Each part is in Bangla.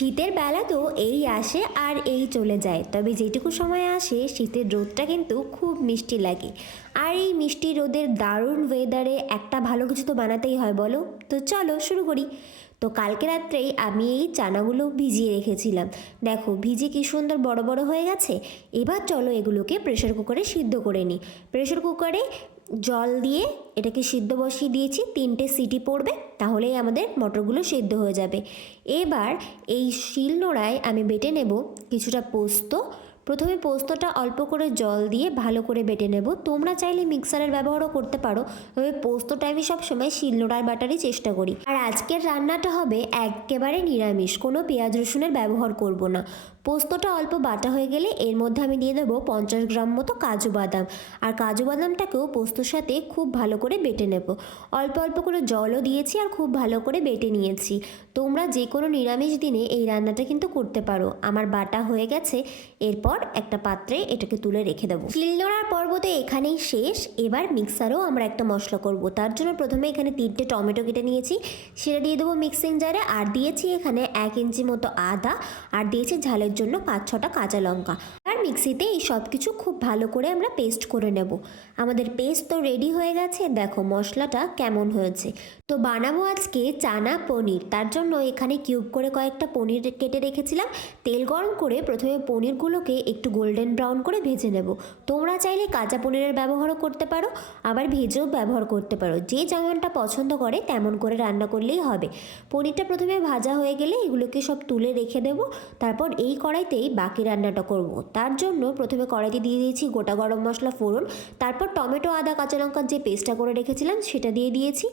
শীতের বেলা তো এই আসে আর এই চলে যায়। তবে যেটুকু সময় আসে, শীতের রোদটা কিন্তু খুব মিষ্টি লাগে। আর এই মিষ্টি রোদের দারুণ ওয়েদারে একটা ভালো কিছু তো বানাতেই হয়, বলো? তো চলো শুরু করি। তো কালকে রাত্রেই আমি এই চানাগুলো ভিজিয়ে রেখেছিলাম। দেখো, ভিজে কি সুন্দর বড় বড় হয়ে গেছে? এবার চলো এগুলোকে প্রেশার কুকারে সিদ্ধ করে নিই। প্রেশার কুকারে জল দিয়ে এটাকে সিদ্ধ বসিয়ে দিয়েছি, তিনটে সিটি পড়বে, তাহলেই আমাদের মটরগুলো সিদ্ধ হয়ে যাবে। এবার এই শিল নোড়ায় আমি বেটে নেব কিছুটা পোস্ত। প্রথমে পোস্তটা অল্প করে জল দিয়ে ভালো করে বেটে নেব। তোমরা চাইলে মিক্সারের ব্যবহারও করতে পারো, তবে পোস্তটা আমি সবসময় শিলনোড়ার বাটারই চেষ্টা করি। আর আজকের রান্নাটা হবে একেবারে নিরামিষ, কোনো পেঁয়াজ রসুনের ব্যবহার করব না। পোস্তটা অল্প বাটা হয়ে গেলে এর মধ্যে আমি দিয়ে দেবো পঞ্চাশ গ্রাম মতো কাজু বাদাম। আর কাজু বাদামটাকেও পোস্তর সাথে খুব ভালো করে বেটে নেব। অল্প অল্প করে জলও দিয়েছি আর খুব ভালো করে বেটে নিয়েছি। তোমরা যে কোনো নিরামিষ দিনে এই রান্নাটা কিন্তু করতে পারো। আমার বাটা হয়ে গেছে, এরপর একটা পাত্রে এটাকে তুলে রেখে দেবো। শিলনোড়ার পর্ব তো এখানেই শেষ। এবার মিক্সারেও আমরা একটা মশলা করব। তার জন্য প্রথমে এখানে তিনটে টমেটো কেটে নিয়েছি। সেটা দিয়ে দেবো মিক্সিং জারে। আর দিয়েছি এখানে এক ইঞ্চি মতো আদা। আর দিয়েছি ঝালের জন্য পাঁচ ছটা কাঁচা লঙ্কা। আর মিক্সিতে এই সব কিছু খুব ভালো করে আমরা পেস্ট করে নেব। আমাদের পেস্ট তো রেডি হয়ে গেছে। দেখো মশলাটা কেমন হয়েছে। তো বানাবো আজকে চানা পনির। তার জন্য এখানে কিউব করে কয়েকটা পনির কেটে রেখেছিলাম। তেল গরম করে প্রথমে পনিরগুলোকে একটু গোল্ডেন ব্রাউন করে ভেজে নেব। তোমরা চাইলে কাঁচা পনিরের ব্যবহারও করতে পারো, আবার ভেজেও ব্যবহার করতে পারো। যে যেমনটা পছন্দ করে তেমন করে রান্না করলেই হবে। পনিরটা প্রথমে ভাজা হয়ে গেলে এগুলোকে সব তুলে রেখে দেবো। তারপর এই কড়াইতেই বাকি রান্নাটা করব। তার জন্য প্রথমে কড়াইতে দিয়ে দিয়েছি গোটা গরম মশলা ফোড়ন, তারপর টমেটো, আদা, কাঁচা লঙ্কার যে পেস্টটা করে রেখেছিলাম সেটা দিয়ে দিয়েছি।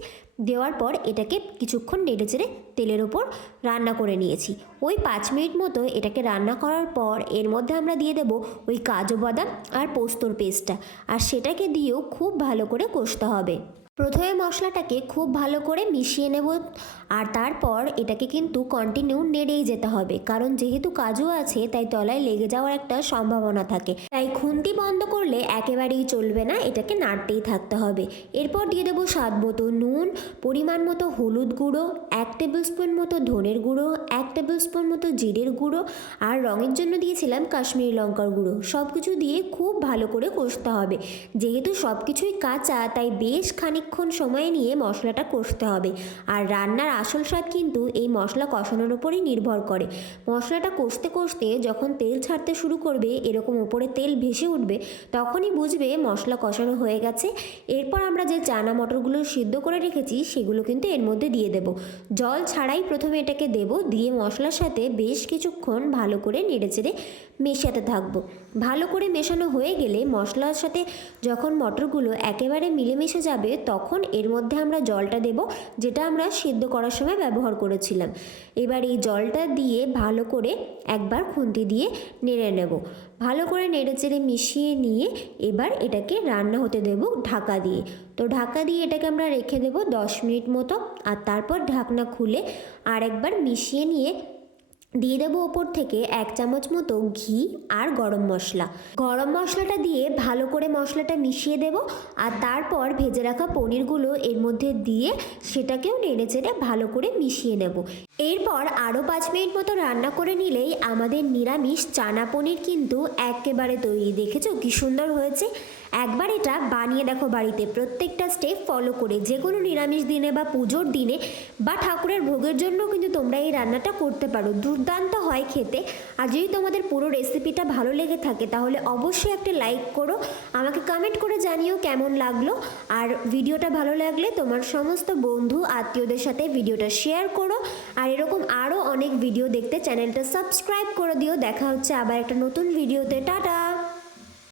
দেওয়ার পর এটাকে কিছুক্ষণ নেড়ে চেড়ে তেলের ওপর রান্না করে নিয়েছি। ওই পাঁচ মিনিট মতো এটাকে রান্না করার পর এর মধ্যে আমরা দিয়ে দেবো ওই কাজু বাদাম আর পোস্তর পেস্টটা। আর সেটাকে দিয়েও খুব ভালো করে কষতে হবে। প্রথমে মশলাটাকে খুব ভালো করে মিশিয়ে নেব আর তারপর এটাকে কিন্তু কন্টিনিউ নেড়েই যেতে হবে। কারণ যেহেতু কাজু আছে, তাই তলায় লেগে যাওয়ার একটা সম্ভাবনা থাকে। তাই খুন্তি বন্ধ করলে একেবারেই চলবে না, এটাকে নাড়তেই থাকতে হবে। এরপর দিয়ে দেবো স্বাদ মতো নুন, পরিমাণ মতো হলুদ গুঁড়ো, এক টেবিল স্পুন মতো ধনের গুঁড়ো, এক টেবিল স্পুন মতো জিরের গুঁড়ো আর রঙের জন্য দিয়েছিলাম কাশ্মীরি লঙ্কার গুঁড়ো। সব কিছু দিয়ে খুব ভালো করে কষতে হবে। যেহেতু সব কিছুই কাঁচা, তাই বেশ খানিকক্ষণ সময় নিয়ে মশলাটা কষতে হবে। আর রান্নার আসল স্বাদ কিন্তু এই মশলা কষানোর উপরই নির্ভর করে। মশলাটা কষতে কষতে যখন তেল ছাড়তে শুরু করবে, এরকম ওপরে তেল ভেসে উঠবে, তখনই বুঝবে মশলা কষানো হয়ে গেছে। এরপর আমরা যে চানা মটরগুলো সিদ্ধ করে রেখেছি, সেগুলো কিন্তু এর মধ্যে দিয়ে দেব। জল ছাড়াই প্রথমে এটাকে দেব, দিয়ে মশলার সাথে বেশ কিছুক্ষণ ভালো করে নেড়েচেড়ে মেশাতে থাকব। ভালো করে মেশানো হয়ে গেলে মশলার সাথে যখন মটরগুলো একেবারে মিলেমিশে যাবে তখন এর মধ্যে আমরা জলটা দেব, যেটা আমরা সিদ্ধ করার সময় ব্যবহার করেছিলাম। এবার এই জলটা দিয়ে ভালো করে একবার খুন্তি দিয়ে নেড়ে নেব। ভালো করে নেড়ে চেড়ে মিশিয়ে নিয়ে এবার এটাকে রান্না হতে দেব ঢাকা দিয়ে। তো ঢাকা দিয়ে এটাকে আমরা রেখে দেব দশ মিনিট মতো, আর তারপর ঢাকনা খুলে আরেকবার মিশিয়ে নিয়ে দিয়ে দেবো ওপর থেকে এক চামচ মতো ঘি আর গরম মশলা। গরম মশলাটা দিয়ে ভালো করে মশলাটা মিশিয়ে দেব আর তারপর ভেজে রাখা পনিরগুলো এর মধ্যে দিয়ে সেটাকেও নেড়ে চেড়ে ভালো করে মিশিয়ে নেব। এরপর আরও পাঁচ মিনিট মতো রান্না করে নিলেই আমাদের নিরামিষ চানা পনির কিন্তু একেবারে তৈরি। দেখেছ কি সুন্দর হয়েছে? একবার এটা বানিয়ে দেখো বাড়িতে। প্রত্যেকটা স্টেপ ফলো করে। যে কোনো নিরামিষ দিনে বা পুজোর দিনে বা ঠাকুরের ভোগের জন্য কিন্তু তোমরা এই রান্নাটা করতে পারো। দুর্দান্ত হয় খেতে। আর যদি তোমাদের পুরো রেসিপিটা ভালো লেগে থাকে, তাহলে অবশ্যই একটা লাইক করো। আমাকে কমেন্ট করে জানিও কেমন লাগল। আর ভিডিওটা ভালো লাগলে তোমার সমস্ত বন্ধু, আত্মীয়দের সাথে ভিডিওটা শেয়ার করো। আর এরকম আরও অনেক ভিডিও দেখতে চ্যানেলটা সাবস্ক্রাইব করে দিও। দেখা হচ্ছে আবার একটা নতুন ভিডিওতে টাটা!